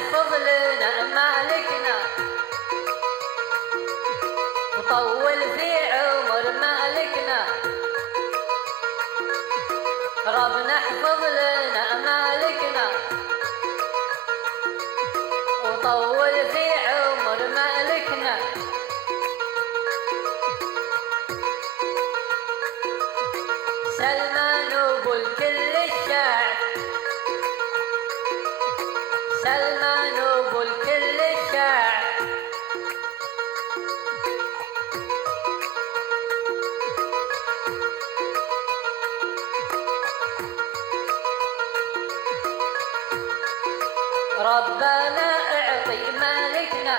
احفظ لنا مالكنا وطول في عمر مالكنا. ربنا احفظ لنا مالكنا وطول في عمر مالكنا. سلمان ابو الكل الشعب، سلمان ابو الكل الشعب. ربنا اعطي مالكنا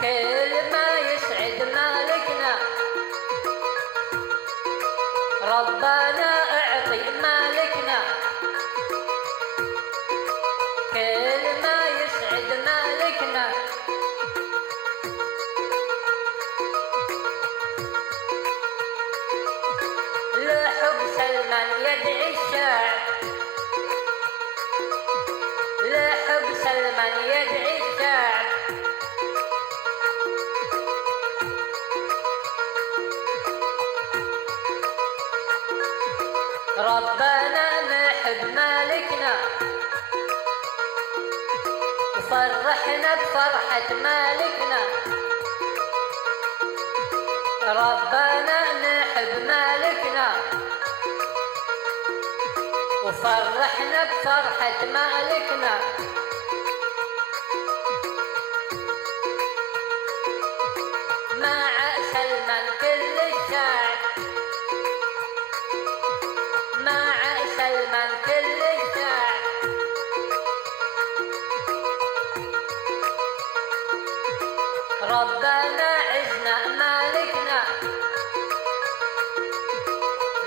كل ما يسعد مالكنا. ربنا اعطي مالكنا كل ما يسعد مالكنا. لحب سلمان يدعي الشعب، لحب سلمان يدعي الشعب. ربنا نحب مالكنا وفرحنا بفرحة مالكنا. ربنا نحب مالكنا وفرحنا بفرحة مالكنا. مع سلمان كل الشعب، مع سلمان كل الشعب. ربنا عزنا مالكنا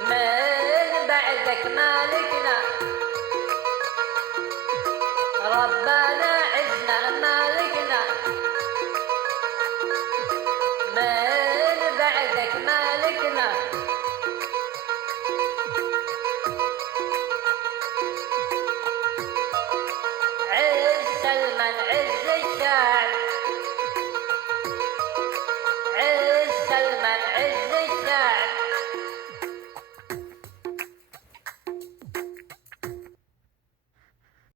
من بعدك مالكنا. ربنا